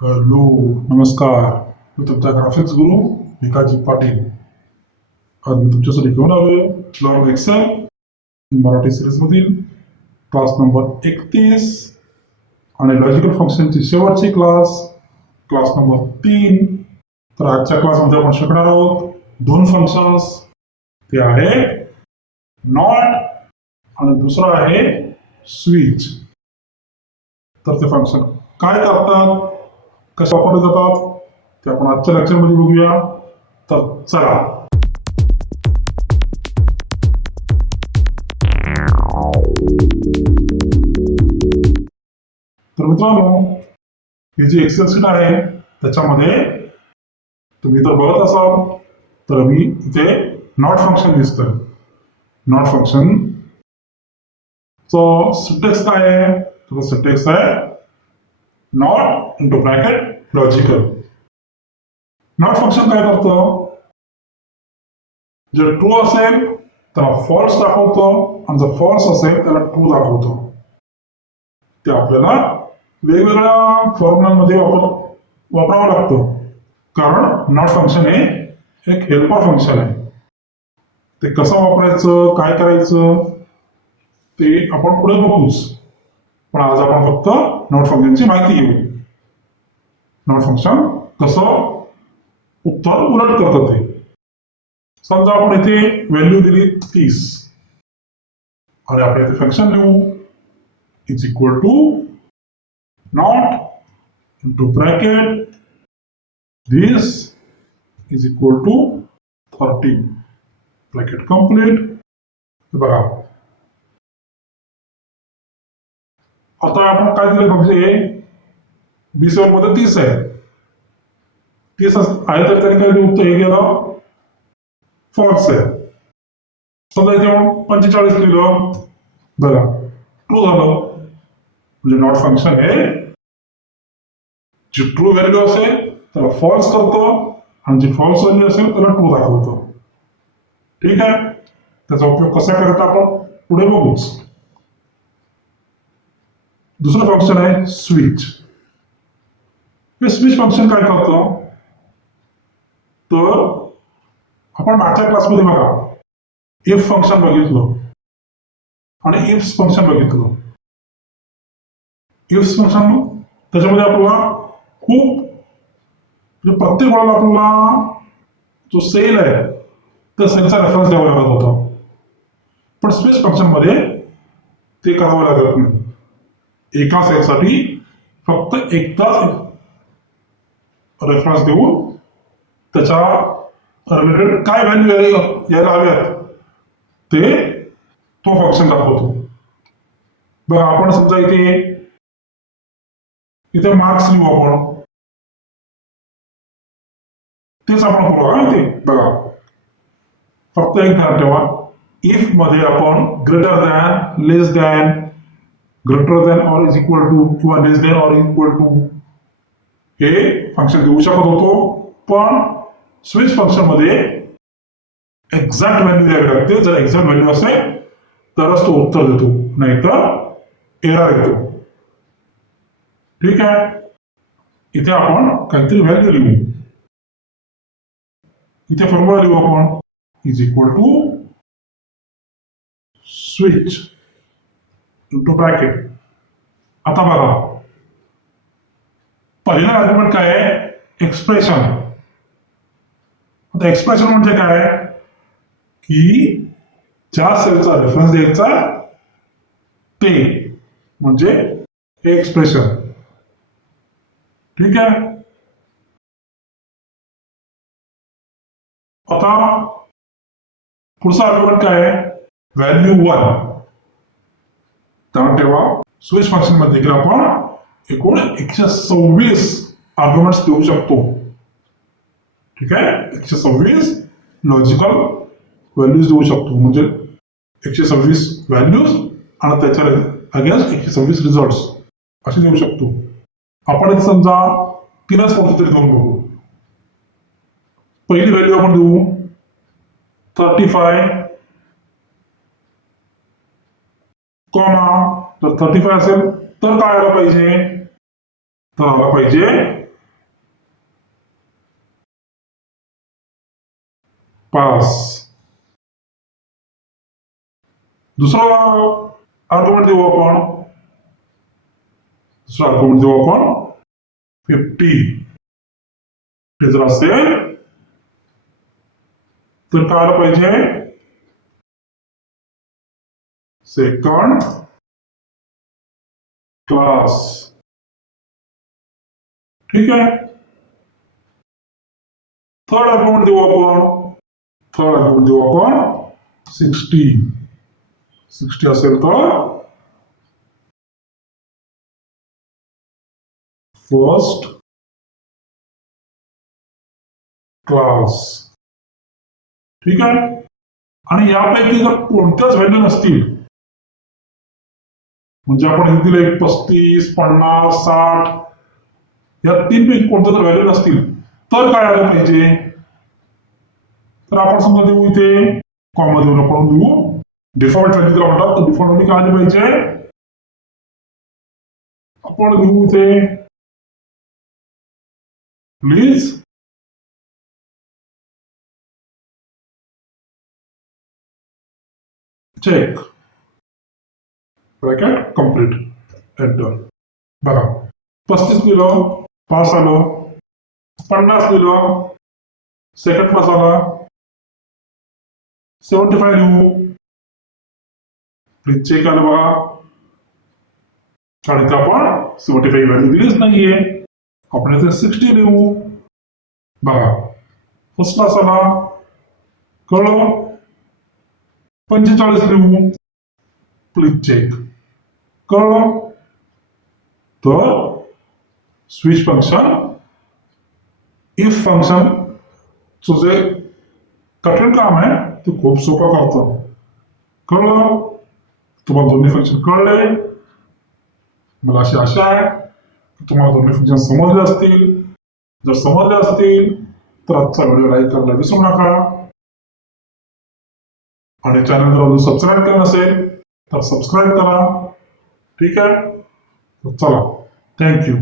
Hello, नमस्कार. मी तुमचा graphics गुरु भिकाजी पाटील. आज मी तुमच्यासाठी घेऊन आलोय लॉग एक्सेल मराठी सिरीज मधील क्लास नंबर 31 आणि लॉजिकल फंक्शनची शेवटची क्लास नंबर 3. तर आजच्या क्लासमध्ये आपण शिकणार आहोत दोन फंक्शन्स. ते आहे नॉट आणि दुसरं आहे स्विच. तर ते फंक्शन काय करतात, कसे वापरले जातात ते आपण आजच्या लेक्चरमध्ये बघूया. तर चला. तर मित्रांनो, ही जी एक्सेल शीट आहे त्याच्यामध्ये तुम्ही तर बघत असाल, तर मी इथे नॉट फंक्शन दिसतंय. नॉट फंक्शन सिंटॅक्स काय आहे, तर सिंटॅक्स आहे not into bracket logical. Not function काय करतं, जर ट्रू असेल त्याला फॉल्स दाखवतो आणि जर फॉल्स असेल त्याला ट्रू दाखवतो. ते आपल्याला वेगवेगळ्या फॉर्म्युलामध्ये वापरावं लागतं, कारण नॉट फंक्शन हे एक हेल्पर फंक्शन आहे. ते कसं वापरायचं, काय करायचं ते आपण पुढे बघूच. पण आज आपण फक्त नॉट फंक्शनची माहिती घेऊ. नॉट फंक्शन कसं उत्तर उलट करतं ते. समजा आपण इथे व्हॅल्यू दिली 30 आणि आपण इथे फंक्शन लिहू is equal to not into bracket this is equal to 30. Bracket complete. बघा, आता आपण काय दिलं, म्हणजे B7 मध्ये 30 आहे. 30 आहे तर त्याने काय उत्तर हे गेलं फॉल्स आहे. समजा इथे 45 लिहिलं, बघा ट्रू झालं. म्हणजे नॉट फंक्शन हे जी ट्रू व्हॅल्यू असेल त्याला फॉल्स करतो आणि जी फॉल्स व्हॅल्यू असेल त्याला ट्रू दाखवतो. ठीक आहे, त्याचा उपयोग कसा करता आपण पुढे बघूच. दुसरं फंक्शन आहे स्विच. हे स्विच फंक्शन काय करतं, तर आपण मागच्या क्लासमध्ये बघा इफ फंक्शन बघितलं आणि इफ फंक्शन बघितलं. इफ फंक्शन त्याच्यामध्ये आपल्याला खूप म्हणजे प्रत्येक वेळेला आपल्याला जो सेल आहे त्या सेलचा रेफरन्स द्यावा लागत होता. पण स्विच फंक्शन मध्ये ते करावं लागत नाही. एका सेलसाठी फक्त एकदाच रेफरन्स देऊन त्याच्या रिलेटेड काय व्हॅल्यू यायला हव्यात ते तो फंक्शन दाखवतो. बघा, आपण समजा इथे मार्क्स लिहू आपण. तेच आपण बघा इथे बघा, फक्त एक ध्यान ठेवा, इफ मध्ये आपण greater than, less than, greater than or is equal to किंवा less than or equal to हे फंक्शन देऊ शकत होतो. पण स्विच फंक्शन मध्ये एक्झॅक्ट व्हॅल्यू द्यावी लागते. जर एक्झॅक्ट व्हॅल्यू असेल तरच तो उत्तर देतो, नाहीतर एरर येतो. ठीक आहे, इथे आपण काहीतरी व्हॅल्यू लिहू. इथे फॉर्म्युला लिहू आपण is equal to switch into bracket. आता बघा, पहिला आर्ग्युमेंट काय आहे, एक्सप्रेशन. आता एक्सप्रेशन म्हणजे काय, की ज्या सेलचा रेफरन्स द्यायचा ते म्हणजे हे एक्सप्रेशन. ठीक आहे, आता पुढचा आर्ग्युमेंट काय आहे, व्हॅल्यू 1. त्यामुळे तेव्हा स्विच फंक्शन मध्ये देखील आपण एकूण 126 आर्ग्युमेंट्स देऊ शकतो. ठीक आहे, 126 लॉजिकल व्हॅल्यूज देऊ शकतो. म्हणजे 126 व्हॅल्यूज आणि त्याच्या अगेन्स्ट 126 रिझल्ट असे देऊ शकतो. आपण इथे समजा 3च कोणते तरी बघू. पहिली व्हॅल्यू आपण देऊ 35, कॉमा. जर 35 असेल तर काय आलं पाहिजे, तर आला पाहिजे पास. दुसरा आर्ग्युमेंट देऊ आपण. दुसरा आर्ग्युमेंट देऊ आपण 50. हे जर असेल तर काय आलं पाहिजे, सेकंड क्लास. ठीक आहे. थर्ड आर्ग्युमेंट देऊ आपण. थर्ड आर्ग्युमेंट देऊ आपण 60. 60 असेल तर फर्स्ट क्लास. ठीक आहे. आणि यापैकी जर कोणत्याच व्हॅल्यू नसतील, म्हणजे आपण इथे दिले 35, 50, 60 या तीनपैकी कोणत्या जर व्हॅल्यू नसतील तर काय आलं पाहिजे, तर आपण समजा देऊ इथे कॉमा देऊन आपण देऊ डिफॉल्ट व्हॅल्यू जर म्हणतात तर डिफॉल्ट व्हॅल्यू काय आली पाहिजे, आपण देऊ इथे please check bracket complete enter. बघा 35 लिहिलं, पास आलं. 50 लिहिलं, सेकंड क्लास आला. 75 लिहू, प्लीज चेक आलं बघा, कारण की आपण 75 व्हॅल्यू दिलीच नाहीये. आपण इथे 60 लिहू, बघा फर्स्ट क्लास आला. कळलं. 45 लिहू, प्लीज चेक. कळलं. तर स्विच फंक्शन इफ फंक्शन जे कठीण काम आहे ते खूप सोपं करतं. कळलं. तुम्हाला दोन्ही फंक्शन कळले. मला अशी आशा आहे की तुम्हाला दोन्ही फंक्शन समजले असतील. जर समजले असतील तर आजचा व्हिडिओ लाईक करायला विसरू नका. आणि चॅनल जर अजून सबस्क्राईब केलं नसेल तर सबस्क्राईब करा. ठीक आहे. चला, थँक्यू.